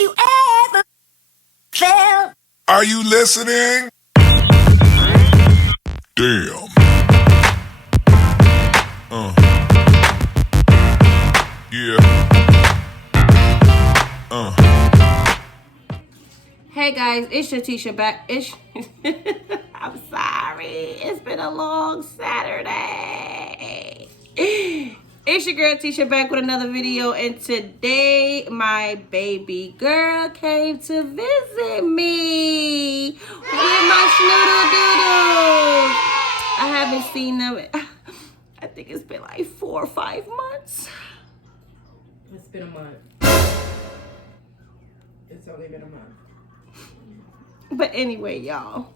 you ever felt. Are you listening? Damn. Yeah. Hey guys, it's your Tisha back. I'm sorry. It's been a long Saturday. It's your girl Tisha back with another video, and today my baby girl came to visit me with my schnoodle doodles. I haven't seen them. I think it's been like 4 or 5 months. It's been a month. It's only been a month. But anyway, y'all,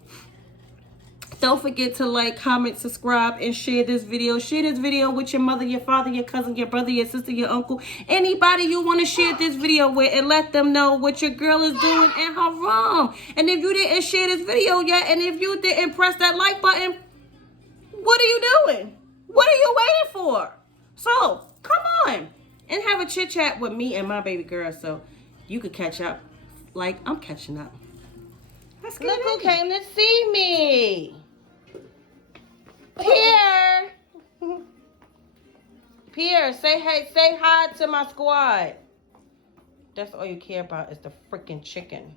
don't forget to like, comment, subscribe, and share this video. Share this video with your mother, your father, your cousin, your brother, your sister, your uncle, anybody you want to share this video with, and let them know what your girl is doing in her room. And if you didn't share this video yet, and if you didn't press that like button, what are you doing? What are you waiting for? So, come on and have a chit chat with me and my baby girl so you could catch up like I'm catching up. Look who came to see me. Pierre. Pierre, say hey, say hi to my squad. That's all you care about is the freaking chicken.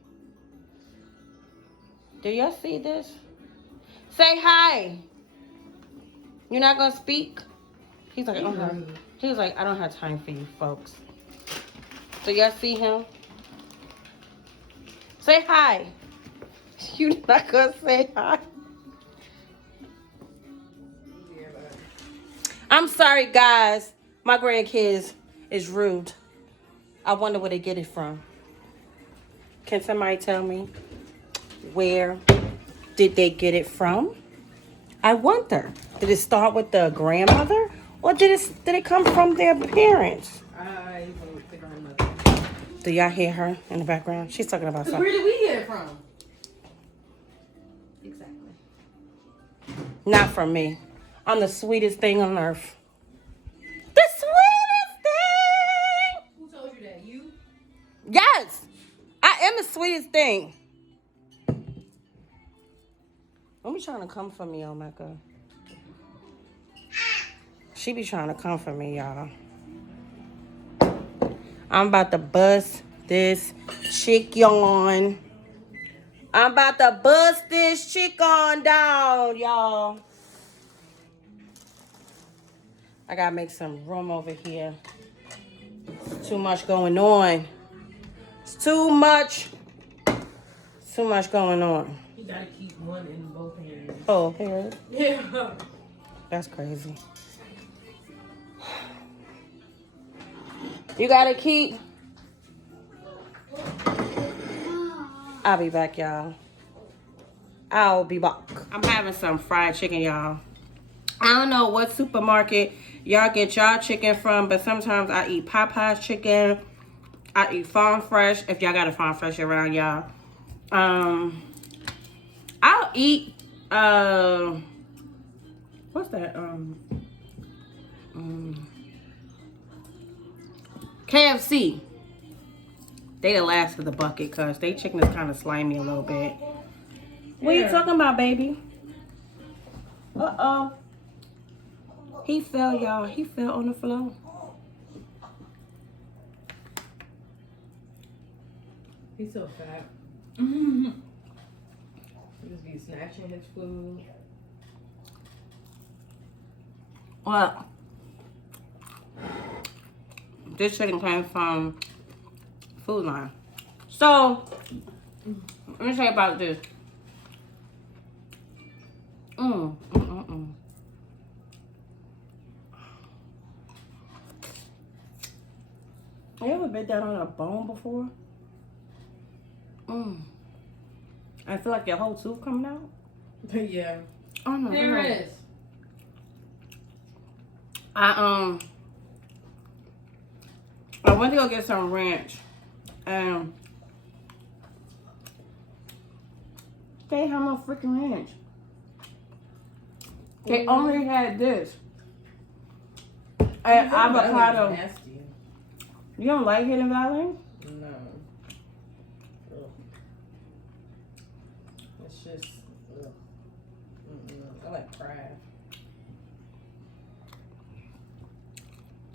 Do y'all see this? Say hi. You're not gonna speak? He's like, he was like, I don't have time for you folks. Do y'all see him? Say hi. You're not gonna say hi. I'm sorry, guys. My grandkids is rude. I wonder where they get it from. Can somebody tell me where did they get it from? I wonder. Did it start with the grandmother, or did it come from their parents? I vote the grandmother. Do y'all hear her in the background? She's talking about something. Where did we get it from? Exactly. Not from me. I'm the sweetest thing on earth. The sweetest thing! Who told you that? You? Yes! I am the sweetest thing. Don't be trying to come for me, Omeka. She be trying to come for me, y'all. I'm about to bust this chicken. I'm about to bust this chicken down, y'all. I gotta make some room over here. It's too much going on. It's too much. Too much going on. You gotta keep one in both hands. Oh, here. Yeah. That's crazy. You gotta keep. I'll be back, y'all. I'll be back. I'm having some fried chicken, y'all. I don't know what supermarket y'all get y'all chicken from, but sometimes I eat Popeye's chicken. I eat Farm Fresh, if y'all got a Farm Fresh around y'all. I'll eat, what's that, KFC. They the last of the bucket because they chicken is kind of slimy a little bit. What are you talking about, baby? Uh-oh. He fell, y'all. He fell on the floor. He's so fat. He just be snatching his food. Well, this chicken came from Food Line. So, let me tell you about this. You ever bit that on a bone before? I feel like your whole tooth coming out. Yeah. Oh no. There it is. I went to go get some ranch, and they have no freaking ranch. They only had this. And avocado. Nasty. You don't like Hidden Valley? No. It's just, ugh. I like Kraft.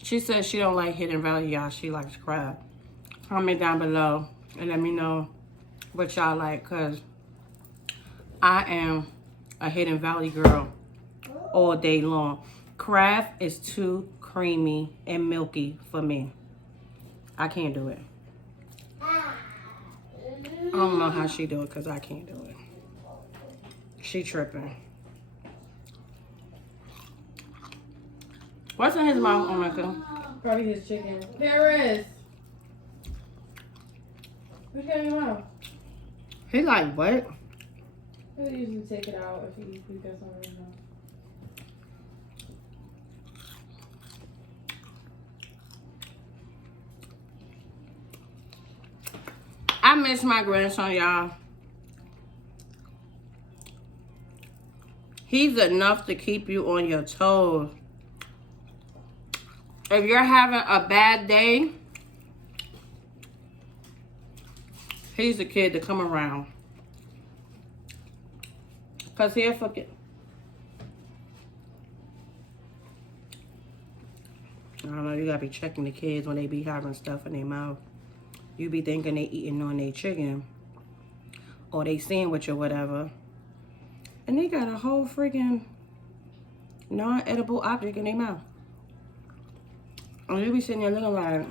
She says she don't like Hidden Valley, y'all. She likes Kraft. Comment down below and let me know what y'all like, because I am a Hidden Valley girl all day long. Kraft is too creamy and milky for me. I can't do it. I don't know how she do it, because I can't do it. She tripping. What's in his mouth, Monica? Probably his chicken. Paris! What's in your mouth? He like, what? He'll usually take it out if he does something in his mouth. I miss my grandson, y'all. He's enough to keep you on your toes. If you're having a bad day, he's the kid to come around. Because he'll forget. I don't know, you gotta be checking the kids when they be having stuff in their mouth. You be thinking they eating on their chicken or they sandwich or whatever. And they got a whole freaking non-edible object in their mouth. And you be sitting there looking like,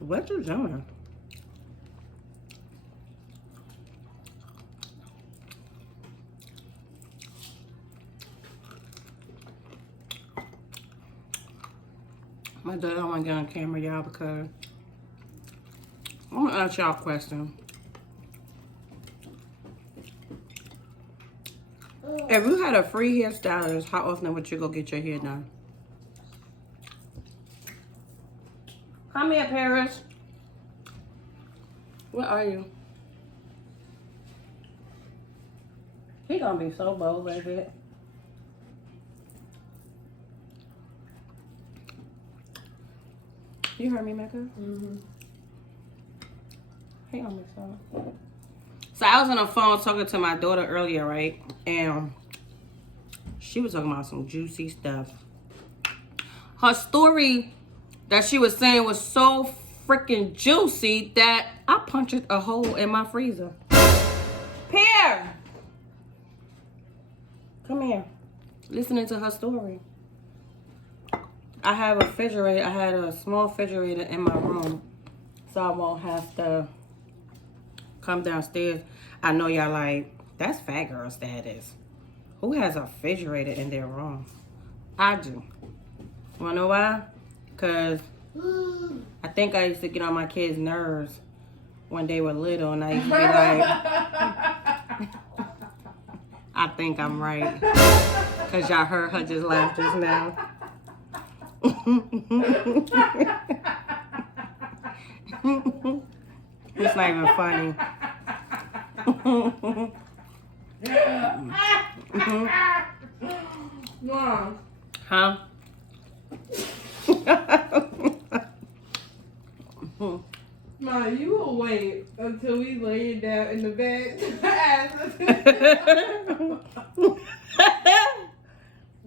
what you doing? My daughter don't want to get on camera, y'all, because I'm going to ask y'all a question. If you had a free hairstylist, how often would you go get your hair done? Come here, Paris. Where are you? He gonna be so bold right there. You heard me, Mecca? Mm-hmm. He gonna be so. So I was on the phone talking to my daughter earlier, right? And she was talking about some juicy stuff. Her story that she was saying was so freaking juicy that I punched a hole in my freezer. Pear! Come here. Listening to her story. I have a refrigerator. I had a small refrigerator in my room, so I won't have to come downstairs. I know y'all like, that's fat girl status. Who has a refrigerator in their room? I do. Wanna know why? Because I think I used to get on my kids' nerves when they were little, and I used to be like, I think I'm right. Because y'all heard her just laugh just now. It's not even funny. Mom. Huh? Mom, you will wait until we lay it down in the bed.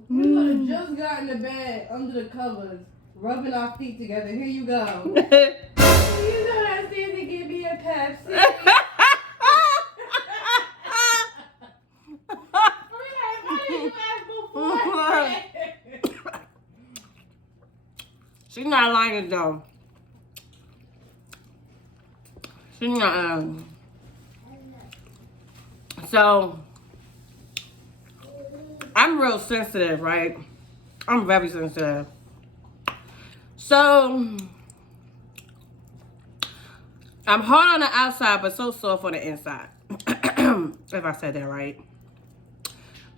We would have just got in the bed under the covers, rubbing our feet together. Here you go. You know I said to give me a Pepsi. What did you ask before? She's not lying though. She's not. So I'm real sensitive, right? I'm very sensitive. So I'm hard on the outside, but so soft on the inside. If I said that right.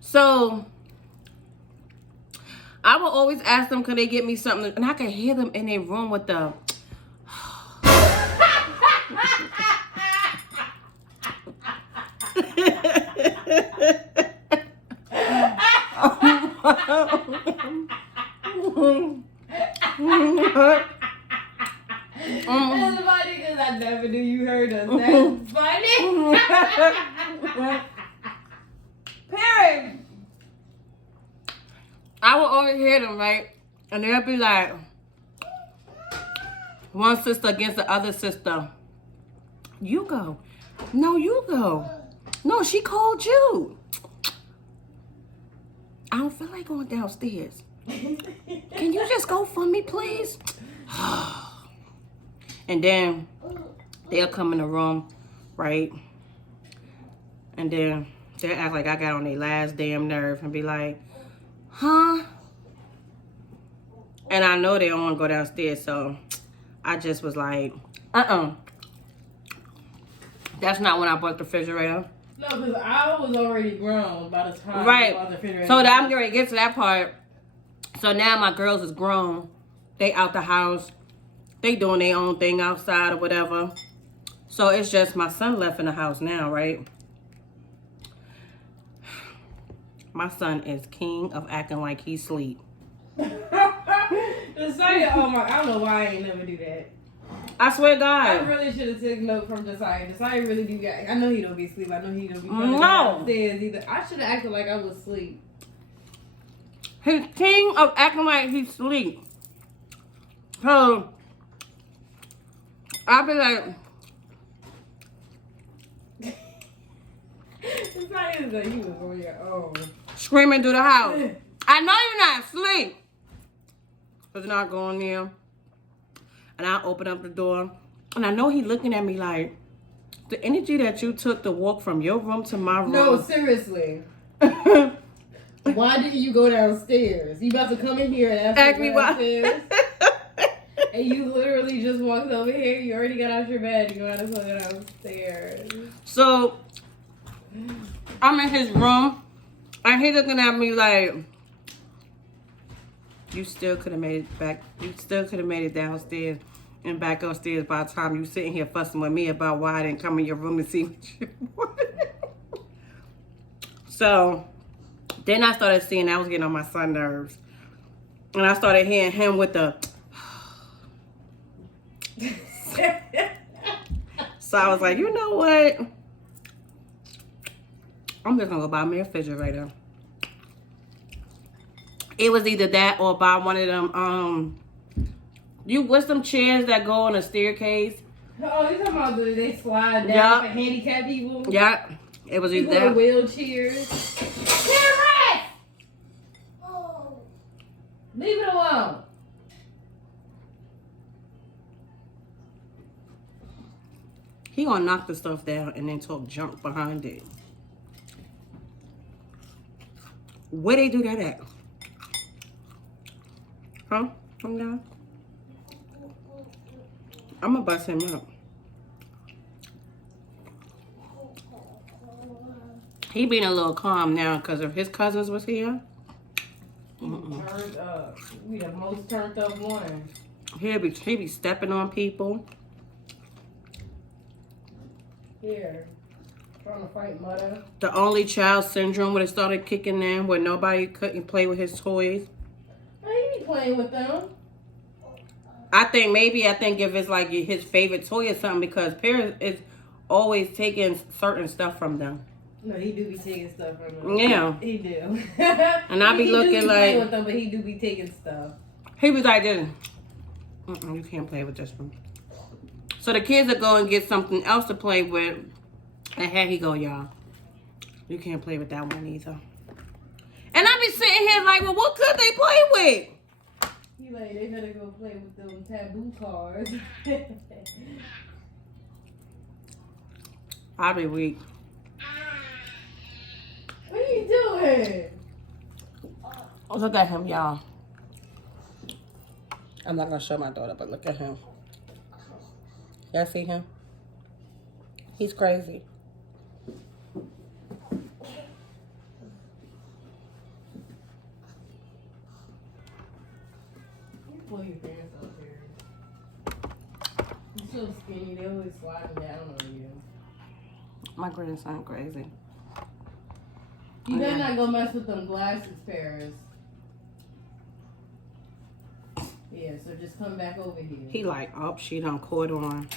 So I will always ask them, could they get me something? And I can hear them in their room with the... That's funny because I never knew you heard us. That's funny. Period. I will always hear them, right? And they'll be like, one sister against the other sister. You go. No, you go. No, she called you. I don't feel like going downstairs. Can you just go for me, please? And then they'll come in the room, right? And then they'll act like I got on their last damn nerve and be like, huh? And I know they don't want to go downstairs, so I just was like, That's not when I bought the refrigerator. No, because I was already grown by the time Right. I bought the refrigerator. So I'm going to get to that part. So now my girls is grown. They out the house. They doing their own thing outside or whatever. So it's just my son left in the house now, right? My son is king of acting like he sleep. Josiah, oh my, I don't know why I ain't never do that. I swear to I God. really should have taken note from Josiah. Josiah really do that. I know he don't be asleep. I know he don't be trying to No. go upstairs either. I should have acted like I was asleep. He's king of acting like he sleep. So I'll be like, Josiah is like, you was on your own. screaming through the house. I know you're not asleep. Because then I go in there and I open up the door. And I know he looking at me like, the energy that you took to walk from your room to my room. No, seriously. Why didn't you go downstairs? You about to come in here and ask me downstairs? And you literally just walked over here. You already got out your bed. You might as well go downstairs. So I'm in his room and he's looking at me like, you still could have made it back. You still could have made it downstairs and back upstairs by the time you sitting here fussing with me about why I didn't come in your room to see what you wanted. So then I started seeing I was getting on my son's nerves. And I started hearing him with the... So I was like, you know what? I'm just going to go buy me a refrigerator. It was either that or buy one of them, what's them chairs that go on a staircase? Oh, you talking about they slide down Yep. for handicapped people? Yeah, it was either People in that. wheelchairs. Carrot! Leave it alone. He gonna knock the stuff down and then talk junk behind it. Where they do that at? Huh? Come down. I'm gonna bust him up. He being a little calm now because if his cousins was here. Turned up. We the most turned up one. He be stepping on people. Here. Trying to fight mother. The only child syndrome when it started kicking in where nobody couldn't play with his toys. I ain't be playing with them. I think if it's like his favorite toy or something because parents is always taking certain stuff from them. No, he do be taking stuff from them. Yeah. He do. And I be looking playing like with them, but he do be taking stuff. he was like this. You can't play with this one. So the kids will go and get something else to play with. And here he go, y'all. You can't play with that one either. And I be sitting here like, well, what could they play with? He like, they better go play with them taboo cards. I be weak. What are you doing? Look at him, y'all. I'm not gonna show my daughter, but look at him. Y'all see him? He's crazy. Pull your pants up there. You're so skinny, they always sliding down on you. My grandson crazy. You better not go mess with them glasses, Paris. Yeah, so just come back over here. He like, oh, she done caught on.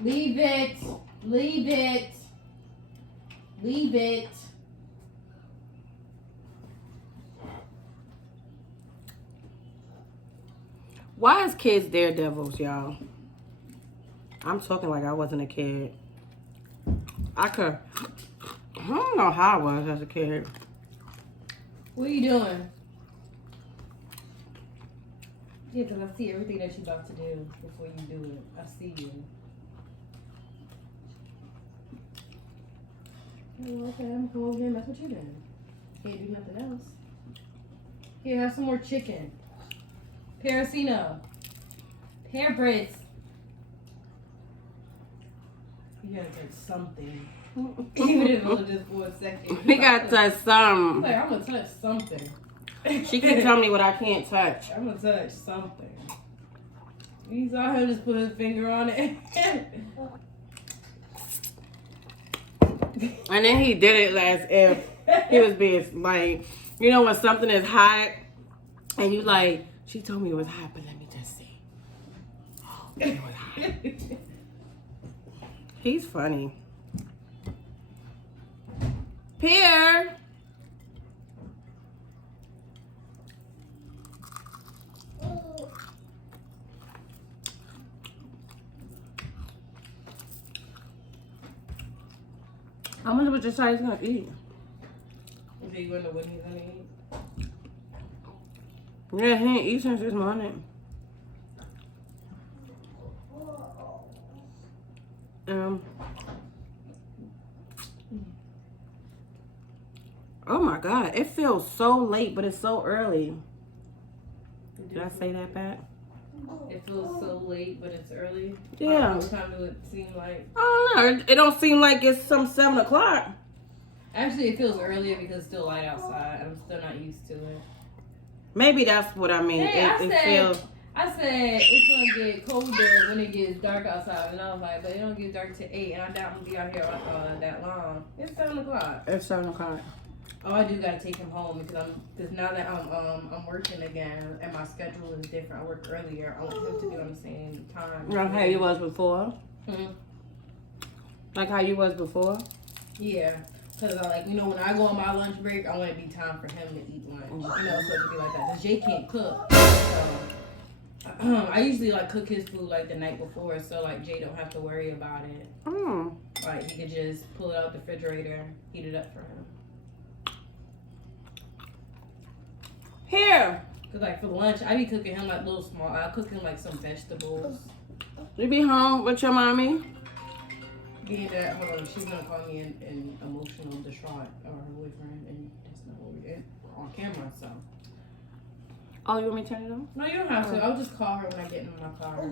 Leave it. Leave it. Leave it. Why is kids daredevils, y'all? I'm talking like I wasn't a kid. I don't know how I was as a kid. What are you doing? Yeah, because I see everything that you're about to do before you do it. I see you. Oh, okay, I'm gonna come over here and mess with you then. Can't do nothing else. Here, have some more chicken. Parasino. Pear breads. You gotta touch something. Even if it was just for a second. We gotta touch some. Like, I'm gonna touch something. She can tell me what I can't touch. I'm gonna touch something. You saw him just put his finger on it. And then he did it as if he was being like, you know, when something is hot and you like, she told me it was hot, but let me just see. Oh, it was hot. He's funny. Pierre. I wonder what Josiah's gonna eat. Do you wonder what he's gonna eat? Yeah, he ain't eat since this morning. Oh my God, it feels so late, but it's so early. Did I say that back? It feels so late, but it's early. Yeah. What time does it seem like? I don't know. It don't seem like it's some 7 o'clock. Actually, it feels earlier because it's still light outside. I'm still not used to it. Maybe that's what I mean. Hey, I Feels. said it's gonna get colder when it gets dark outside, and I was like, but it don't get dark till 8, and I doubt I'm gonna be out here that long. It's 7 o'clock. It's 7 o'clock. Oh, I do gotta take him home because now that I'm working again and my schedule is different. I work earlier. I want him to be on the same time. Like how you was before. Mm-hmm. Like how you was before. Yeah, because when I go on my lunch break, I want it to be time for him to eat lunch. So it should be like that. Cause Jay can't cook. So I usually cook his food the night before, so Jay don't have to worry about it. Like he could just pull it out the refrigerator, heat it up for him. Here. Cause for lunch, I be cooking him little small. I'll cook him some vegetables. You be home with your mommy? Yeah, that. Hold on, she's gonna call me an emotional distraught or her boyfriend, and that's not what we're on camera. So. Oh, you want me to turn it on? No, you don't have to. I'll just call her when I get in my car.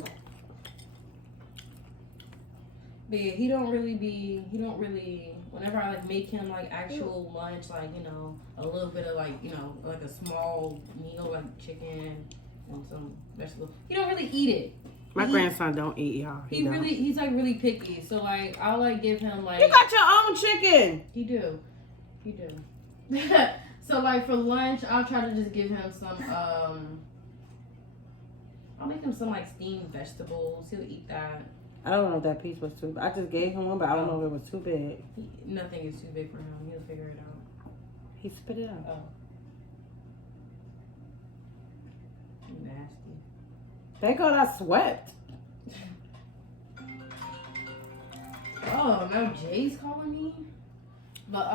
But yeah, he don't really, whenever I make him actual lunch, a little bit of a small meal chicken and some vegetables. He don't really eat it. My grandson don't eat, y'all. He's really picky. So I'll give him You got your own chicken. He do. So for lunch, I'll try to just give him some I'll make him some steamed vegetables. He'll eat that. I don't know if that piece was too big. I just gave him one, but I don't know if it was too big. Nothing is too big for him. He'll figure it out. He spit it out. Oh. Nasty. Thank God I swept. Oh, now Jay's calling me? But,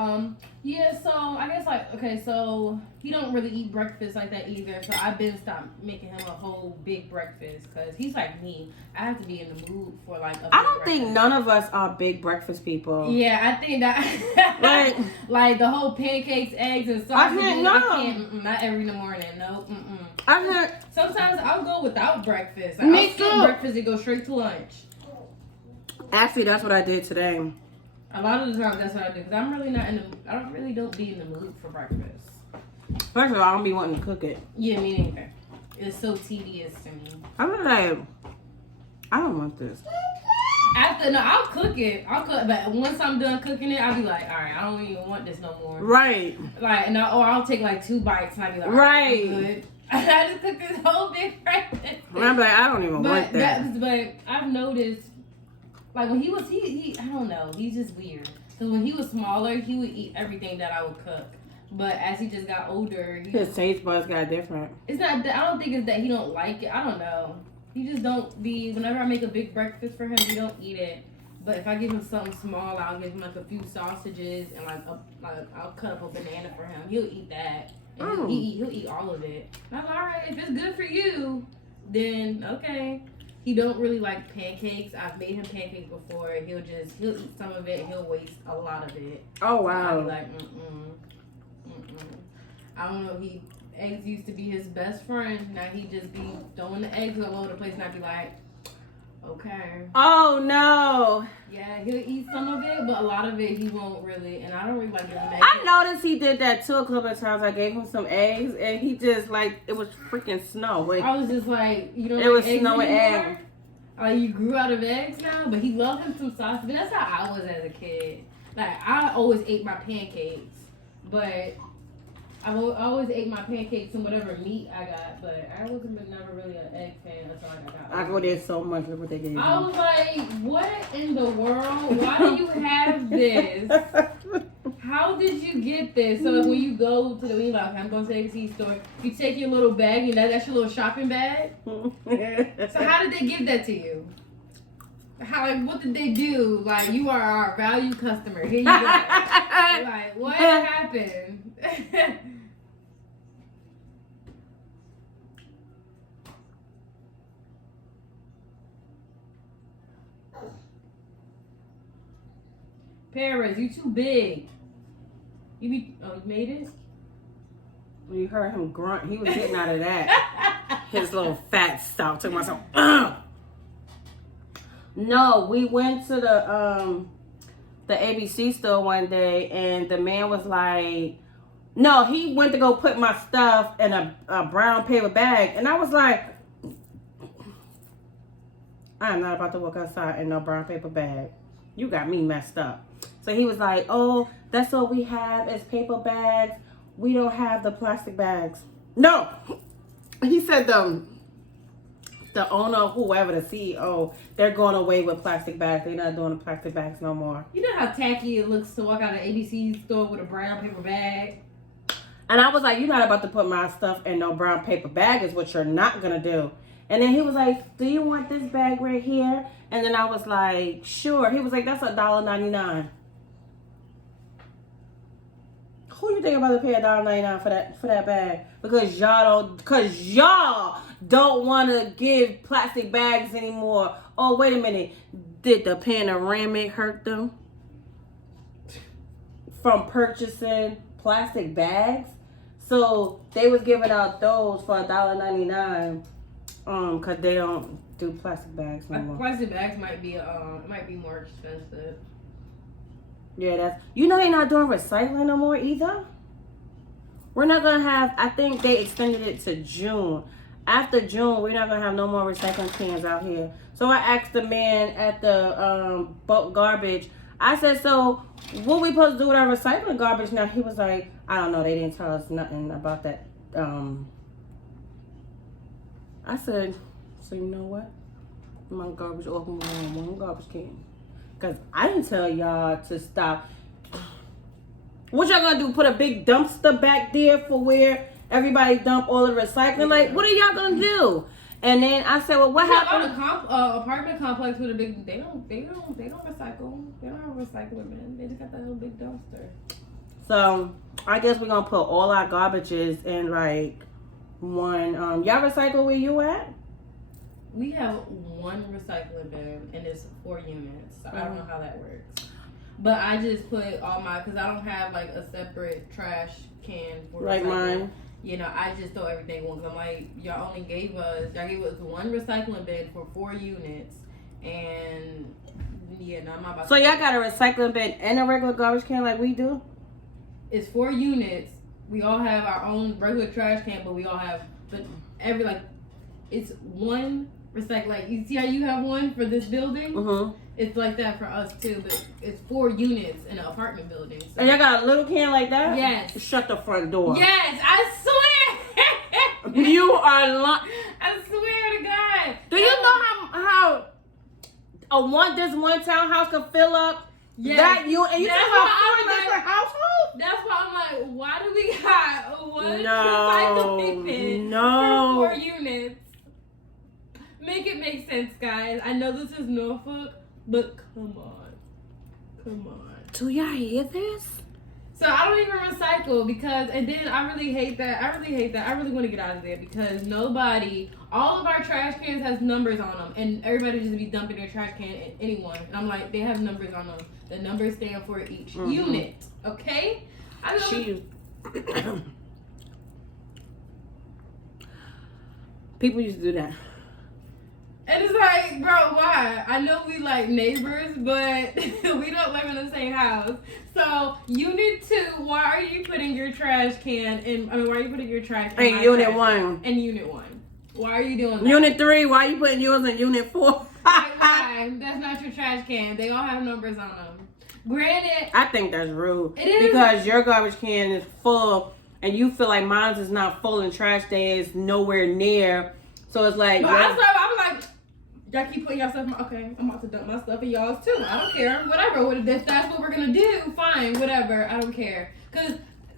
yeah, so I guess, okay, so he don't really eat breakfast like that either. So I've been stopped making him a whole big breakfast because he's like me. I have to be in the mood for, a big I don't think breakfast. none of us are big breakfast people. Yeah, I think that, like the whole pancakes, eggs, and sausages. I can't, not every morning, no, Sometimes I'll go without breakfast. Me I'll skip too. breakfast and go straight to lunch. Actually, that's what I did today. A lot of the times that's what I do because I'm really not I don't be in the mood for breakfast. First of all, I don't be wanting to cook it. Yeah, me neither. It's so tedious to me. I'm like, I don't want this. I'll cook it. But once I'm done cooking it, I'll be like, all right, I don't even want this no more. Right. Or I'll take 2 bites and I'll be like, right. I'm good. I just cooked this whole big breakfast. And I'm like, I don't even want that. But I've noticed Like when he was, he I don't know, he's just weird. Because when he was smaller, he would eat everything that I would cook. But as he just got older, his taste buds got different. It's not. I don't think it's that he don't like it. I don't know. He just don't be. Whenever I make a big breakfast for him, he don't eat it. But if I give him something small, I'll give him like a few sausages and I'll cut up a banana for him. He'll eat that. And he'll eat all of it. And I'm like, all right, if it's good for you, then okay. He don't really like pancakes. I've made him pancakes before. He'll eat some of it and he'll waste a lot of it. Oh So wow. I'll be like, I don't know. Eggs used to be his best friend. Now he just be throwing the eggs all over the place, and I'd be like, okay. Oh no. Yeah, he'll eat some of it, but a lot of it he won't really. And I don't really like giving eggs. I noticed he did that too a couple of times. I gave him some eggs, and he just like it was freaking snow. Like, I was just like, you know, it was snowing eggs. You grew out of eggs now, but he loved him some sausage. That's how I was as a kid. Like I always ate my pancakes, but I always ate my pancakes and whatever meat I got, but I wasn't never really an egg fan until I got out. I go there so much with what they gave I me. was like, what in the world? Why do you have this? How did you get this? So when you go to the I'm going to the ABC store, you take your little bag and that's your little shopping bag? So how did they give that to you? What did they do? Like, you are our value customer. Here you go. Like, what happened? Paris, you too big. You made it? When you heard him grunt, he was getting out of that. His little fat stuff. Took myself. Ugh. No, we went to the ABC store one day, and the man was like, no, he went to go put my stuff in a brown paper bag, and I was like, I'm not about to walk outside in no brown paper bag. You got me messed up. So he was like, oh, that's all we have is paper bags. We don't have the plastic bags. No. He said the owner, whoever, the CEO, they're going away with plastic bags. They're not doing the plastic bags no more. You know how tacky it looks to walk out of an ABC store with a brown paper bag? And I was like, you're not about to put my stuff in no brown paper bag is what you're not going to do. And then he was like, do you want this bag right here? And then I was like, sure. He was like, that's $1.99. Who you think about to pay $1.99 for that bag? Because y'all don't want to give plastic bags anymore. Oh, wait a minute. Did the panoramic hurt them from purchasing plastic bags? So they was giving out those for $1.99. Cause they don't do plastic bags no more. Plastic bags might be more expensive. Yeah, they're not doing recycling no more either. We're not gonna have. I think they extended it to June. After June, we're not gonna have no more recycling cans out here. So I asked the man at the bulk garbage. I said, so what we supposed to do with our recycling garbage now? He was like, I don't know. They didn't tell us nothing about that. I said, so you know what? My garbage open one garbage can. Because I didn't tell y'all to stop. What y'all gonna do? Put a big dumpster back there for where everybody dump all the recycling? Like, what are y'all gonna do? And then I said, well, what happened? Apartment complex with a big, they don't recycle. They don't have a recycling bin. They just got that little big dumpster. So I guess we're gonna put all our garbages in like one. Y'all recycle where you at? We have one recycling bin and it's 4 units. So I don't know how that works. But I just put all my, because I don't have like a separate trash can for like recycling. Mine. You know, I just throw everything in one. Because I'm like, y'all gave us one recycling bin for 4 units. And yeah, no, I'm not about So y'all got a recycling bin and a regular garbage can like we do? It's 4 units. We all have our own regular trash can, but we all have, it's one recycle. Like, you see how you have one for this building? Mm-hmm. It's like that for us too, but it's 4 units in an apartment building. So. And y'all got a little can like that? Yes. Shut the front door. Yes, I swear. You are lying. I swear to God. Do you know how this one townhouse could fill up Yes. that you and you That's talking why about I'm 4 like- different households? That's why I'm like, why do we got one No, recycling bin no. for 4 units? Make it make sense, guys. I know this is Norfolk, but come on. Come on. Do y'all hear this? So I don't even recycle because, and then I really hate that. I really want to get out of there because all of our trash cans has numbers on them, and everybody just be dumping their trash can at anyone. And I'm like, they have numbers on them. The numbers stand for each unit. Okay? I know. People used to do that. And it's like, bro, why? I know we like neighbors, but we don't live in the same house. So, unit 2, why are you putting your trash can in? I mean, why are you putting your trash can And unit 1. in unit 1? Why are you doing that? Unit 3, why you putting yours in unit 4? Like, why? That's not your trash can. They all have numbers on them. Granted, I think that's rude. It is. Because your garbage can is full and you feel like mine's is not full and trash day is nowhere near. So it's like, but I was like, y'all keep putting y'all stuff. Okay, I'm about to dump my stuff in y'all's too. I don't care. Whatever. If that's what we're gonna do, fine. Whatever. I don't care. Cause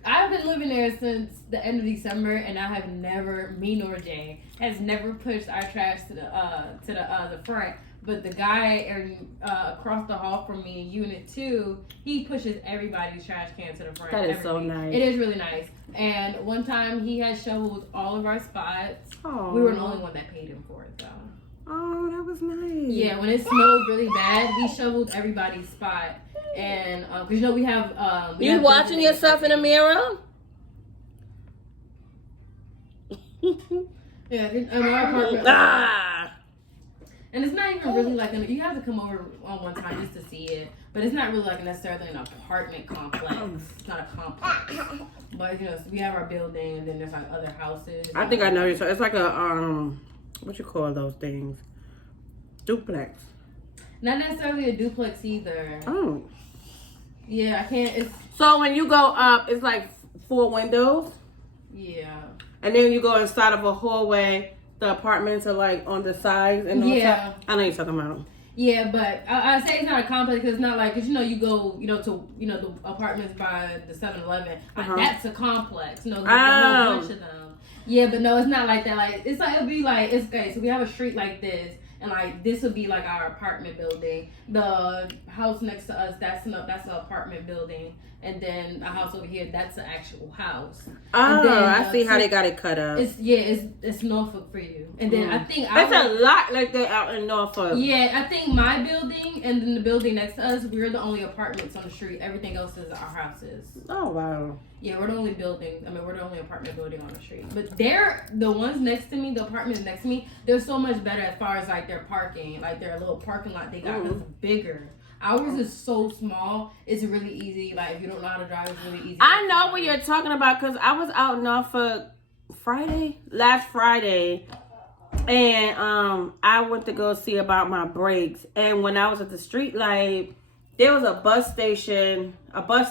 I've been living there since the end of December, and I have never, me nor Jay, has never pushed our trash to the front. But the guy across the hall from me in Unit 2, he pushes everybody's trash can to the front. That is so nice. It is really nice. And one time he had shoveled all of our spots. Aww. We were the only one that paid him for it, though. Oh, that was nice. Yeah, when it snowed really bad, he shoveled everybody's spot. And, because, you know, we have... You watching yourself in the mirror? Yeah, in our apartment. And it's not even really like, you have to come over on one time just to see it. But it's not really like necessarily an apartment complex. It's not a complex. But, you know, so we have our building and then there's like other houses. I think I know you. It's like a, what you call those things? Duplex. Not necessarily a duplex either. Oh. Yeah, I can't, So when you go up, it's like 4 windows? yeah. And then you go inside of a hallway. The apartments are like on the sides and on top. I know you're talking about. Yeah, but I say it's not a complex because it's not like, because, you know, you go, you know, to, you know, the apartments by the 7-Eleven. That's a complex. You know, there's a whole bunch of them. Yeah, but no, it's not like that. Like, it's like, it'll be like, it's okay. So we have a street like this. And like this would be like our apartment building. The house next to us, that's an apartment building. And then a house over here, that's the actual house. Oh, then, I see how they got it cut up. It's Norfolk for you. And then I think that's a lot like that out in Norfolk. Yeah, I think my building and then the building next to us, we're the only apartments on the street. Everything else is our houses. Oh wow. Yeah, we're the only building. I mean, we're the only apartment building on the street. But they're the ones next to me, the apartments next to me, they're so much better as far as like their parking, like their little parking lot they got is bigger. Ours is so small. It's really easy. Like if you don't know how to drive, it's really easy. I know what you're talking about because I was out in Norfolk last Friday, and I went to go see about my brakes. And when I was at the street light, there was a bus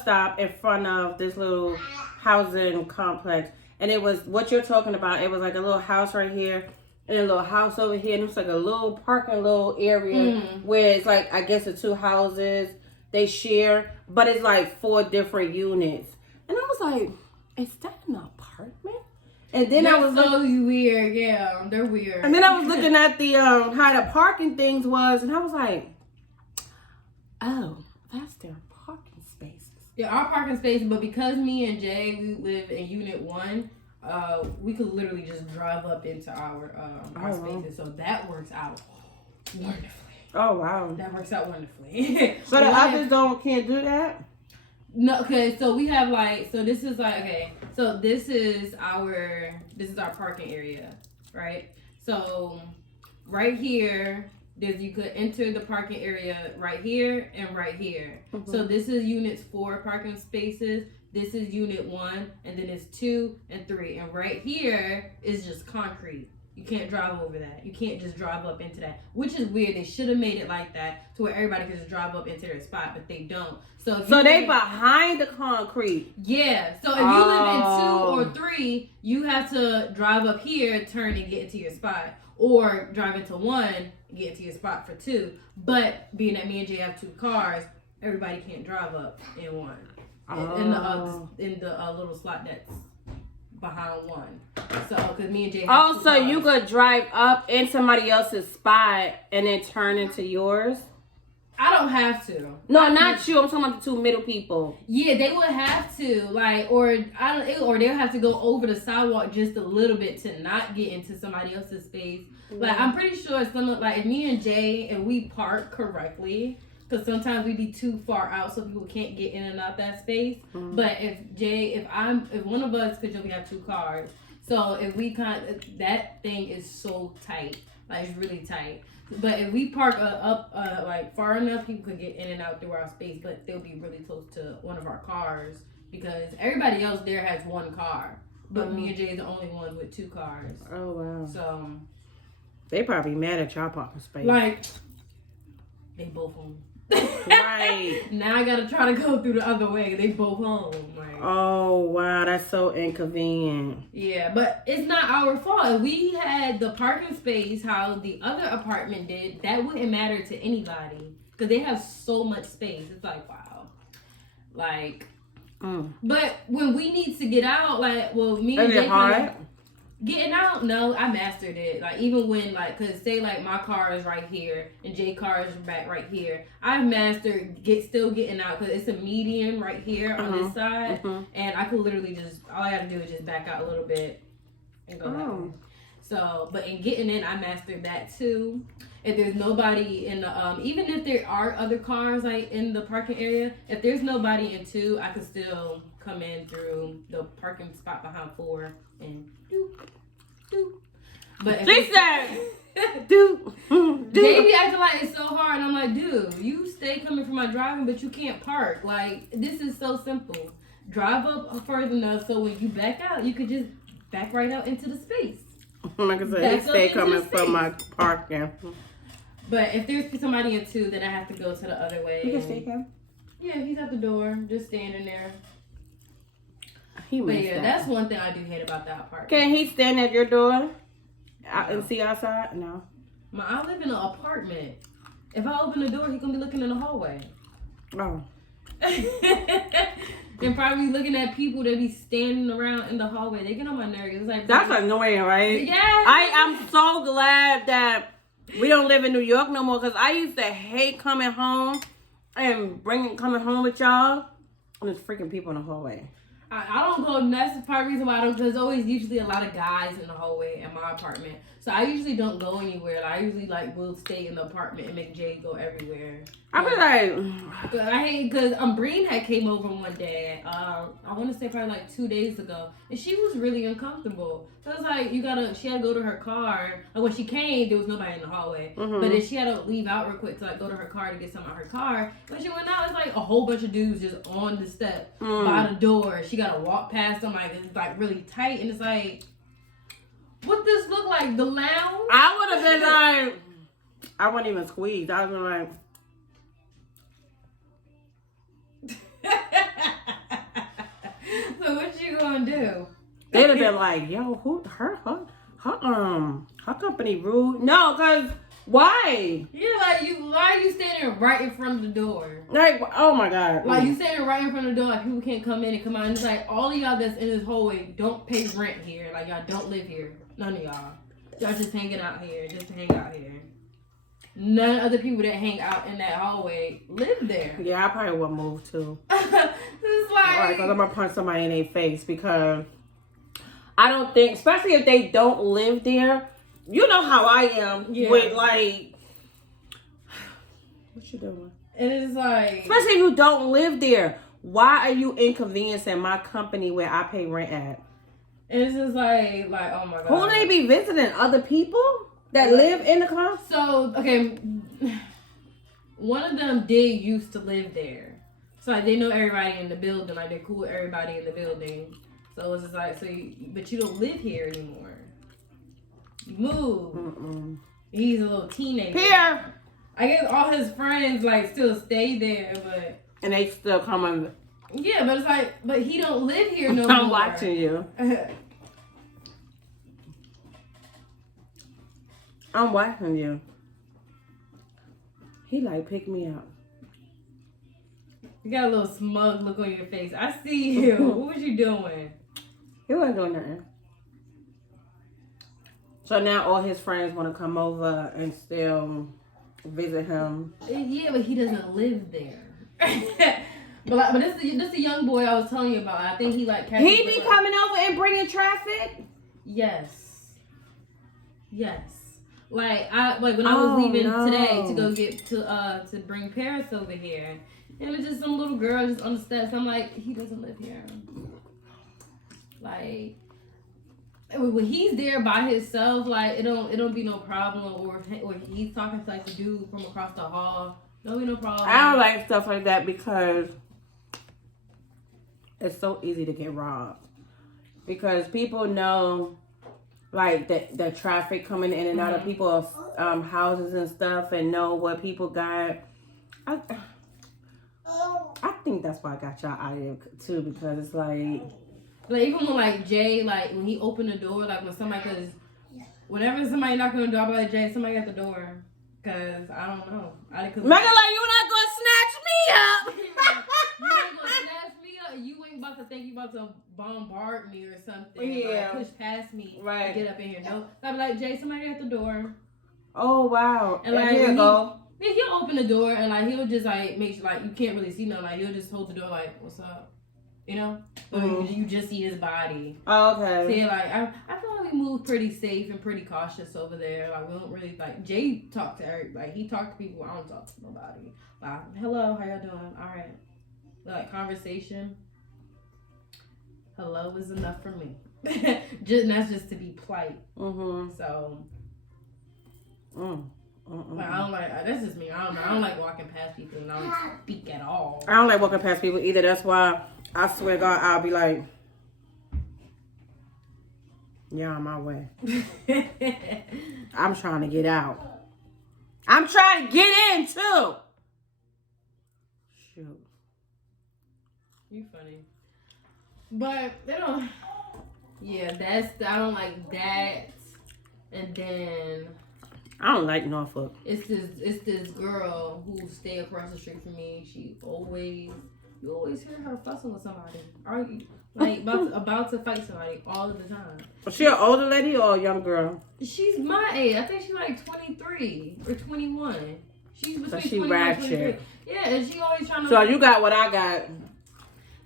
stop in front of this little housing complex. And it was what you're talking about. It was like a little house right here and a little house over here. And it was like a little parking little area where it's like, I guess the 2 houses they share, but it's like 4 different units. And I was like, is that an apartment? And then I was so weird. Yeah, they're weird. And then I was looking at the how the parking things was, and I was like, oh, that's their parking spaces. Yeah, our parking space, but because me and Jay, we live in Unit 1, we could literally just drive up into our spaces. So that works out wonderfully. Oh, wow. That works out wonderfully. So the others can't do that? No, okay, so we have like, so this is like, okay, so this is our parking area, right? So right here, you could enter the parking area right here and right here. So this is units 4 parking spaces. This is unit 1, and then it's 2 and 3. And right here is just concrete. You can't drive over that. You can't just drive up into that, which is weird. They should have made it like that to where everybody can just drive up into their spot, but they don't. So they behind the concrete. Yeah. So if you live in 2 or 3, you have to drive up here, turn and get into your spot, or drive into 1 get into your spot for 2. But being that me and Jay have 2 cars, everybody can't drive up in one. In the little slot that's behind one. So, because me and Jay have 2 so cars. you could drive up in somebody else's spot and then turn into yours? I don't have to. No, not you. I'm talking about the 2 middle people. Yeah, they would have to, like, or they'll have to go over the sidewalk just a little bit to not get into somebody else's space. Mm-hmm. Like, I'm pretty sure if me and Jay and we park correctly, because sometimes we be too far out so people can't get in and out that space. Mm-hmm. But if one of us, because we have 2 cars, so if we that thing is so tight, like it's really tight. But if we park up like far enough, people could get in and out through our space, but they'll be really close to one of our cars because everybody else there has 1 car, but me and Jay are the only ones with 2 cars. Oh wow! So they probably mad at y'all parking space. Like they both home. Right. Now I gotta try to go through the other way. They both home. Like, oh wow, that's so inconvenient. Yeah, but it's not our fault. If we had the parking space how the other apartment did, that wouldn't matter to anybody because they have so much space. It's like wow, like. But when we need to get out, like, well, me and Jay getting out, no, I mastered it. Like, even when, like, because say, like, my car is right here and Jay's car is back right here. I've mastered still getting out because it's a median right here on this side. And I could literally just, all I got to do is just back out a little bit and go that way. So, but in getting in, I mastered that too. If there's nobody in the, even if there are other cars, like, in the parking area, if there's nobody in 2, I could still come in through the parking spot behind 4 and do. But she said, do. They be acting like it's so hard, and I'm like, dude, you stay coming for my driving, but you can't park. Like, this is so simple. Drive up further enough so when you back out, you could just back right out into the space. Like I said, he stay coming for my parking. But if there's somebody in 2, then I have to go to the other way. You can stay him. Yeah, he's at the door, just standing there. But yeah, that's one thing I do hate about that apartment. Can he stand at your door and see outside? No. I live in an apartment. If I open the door, he's gonna be looking in the hallway. Oh. And probably looking at people that be standing around in the hallway. They get on my nerves. It's like that's annoying, right? Yeah. I'm so glad that we don't live in New York no more because I used to hate coming home and coming home with y'all and there's freaking people in the hallway. I don't go, and that's part of the reason why I don't, because there's always usually a lot of guys in the hallway in my apartment. So I usually don't go anywhere. Like, I usually, like, will stay in the apartment and make Jay go everywhere. I be like... I hate, because Breen had came over one day, I want to say probably like 2 days ago, and she was really uncomfortable. So it's like, she had to go to her car. And when she came, there was nobody in the hallway. Mm-hmm. But then she had to leave out real quick to, like, go to her car to get something out of her car. When she went out, it's like a whole bunch of dudes just on the step by the door. She got to walk past them, like, it's like really tight, and it's like, what this look like? The lounge? I would have been like, I wouldn't even squeeze. I was like, so what you gonna do? They'd have been like, yo, who her company rude? No, cause why? You're like, why are you standing right in front of the door? Like, oh my god. Like, you standing right in front of the door, like people can't come in and come out. And it's like, all of y'all that's in this hallway don't pay rent here. Like, y'all don't live here. None of y'all. Y'all just hanging out here. Just hang out here. None of the people that hang out in that hallway live there. Yeah, I probably would move too. It's like... Alright, cause I'm gonna punch somebody in their face because I don't think, especially if they don't live there, you know how I am with like, what you doing? And it's like... Especially if you don't live there. Why are you inconveniencing my company where I pay rent at? And it's just like, oh my god. Who they be visiting? Other people that live in the car? So, okay, one of them did used to live there. So, like, they know everybody in the building. Like, they're cool with everybody in the building. So, it's just like, but you don't live here anymore. You move. Mm-mm. He's a little teenager. Here. I guess all his friends, like, still stay there, but... And they still coming... Yeah, but it's like, but he don't live here no more. I'm watching you. I'm watching you. He like, pick me up. You got a little smug look on your face. I see you. What was you doing? He wasn't doing nothing. So now all his friends want to come over and still visit him. Yeah, but he doesn't live there. but this is the young boy I was telling you about. I think he like. He be coming over and bringing traffic. Yes. Like when I was leaving today to go get to bring Paris over here, and it was just some little girl just on the steps. I'm like, he doesn't live here. Like. When he's there by himself, like it don't be no problem, or he's talking to like the dude from across the hall, don't be no problem. I don't like stuff like that because it's so easy to get robbed. Because people know, like the traffic coming in and out of people's houses and stuff, and know what people got. I think that's why I got y'all out here too, because it's like. Like even when like Jay, like when he opened the door, like when somebody, cause whenever somebody knocking on the door, I'll be like, Jay, somebody at the door, cause I don't know. Megan, like you're not gonna snatch me up. You ain't gonna snatch me up. You ain't about to think you about to bombard me or something. Yeah. Like, push past me. Right. To get up in here. No, I'll be like, Jay, somebody at the door. Oh wow. And like here you go. He'll open the door and like he'll just like make sure like you can't really see nothing. Like he'll just hold the door like, what's up? You know? Or you just see his body. Oh, okay. So yeah, like I feel like we move pretty safe and pretty cautious over there. Like we don't really like Jay talked to Eric, like he talked to people. I don't talk to nobody. Like, hello, how y'all doing? All right. Like conversation. Hello is enough for me. That's just to be polite. So like, I don't like, that's just me. I don't like walking past people and I don't speak at all. I don't like walking past people either. That's why I swear to God, I'll be like, yeah, on my way. I'm trying to get out. I'm trying to get in too. Shoot. You funny. But they don't, yeah, I don't like that. And then I don't like Norfolk. It's this girl who stay across the street from me. You always hear her fussing with somebody, arguing, like about to fight somebody all of the time. Was she an older lady or a young girl? She's my age. I think she's like 23 or 21. She's between So she 21 and ratchet. 23. Yeah, and she always trying to. So you got what I got.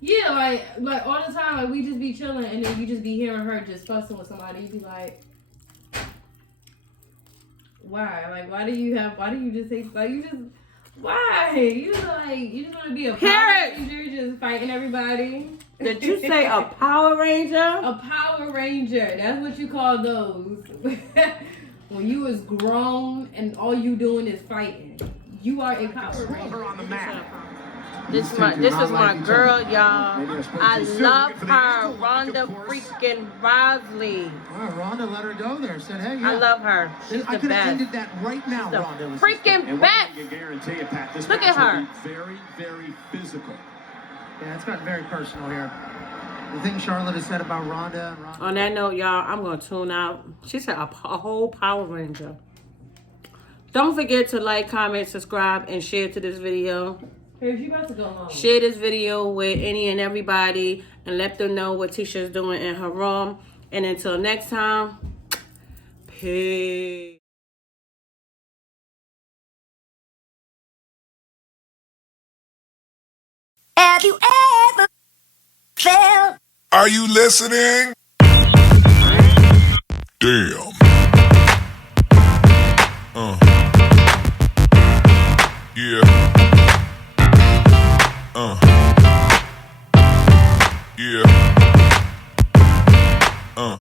Yeah, like all the time, like we just be chilling, and then you just be hearing her just fussing with somebody. You be like, why? Like, why do you just take, like, you just, why? You just want to be a Power Ranger just fighting everybody. Did you say a Power Ranger? A Power Ranger. That's what you call those. When you was grown and all you doing is fighting. You are a Power Ranger. On the map. This is my girl, y'all. I love her, Rhonda freaking Rosley. Well, Rhonda let her go there. Said, hey, I love her. She's the I could have best. ended that right now, The Rhonda. freaking best. Guarantee you, Pat, this Look at her. Very, very physical. Yeah, it's gotten very personal here. The thing Charlotte has said about Rhonda. On that note, y'all, I'm going to tune out. She said a whole Power Ranger. Don't forget to like, comment, subscribe, and share to this video. Hey, you about to go home. Share this video with any and everybody and let them know what Tisha's doing in her room. And until next time, peace. Have you ever felt? Are you listening? Damn. Yeah. Yeah.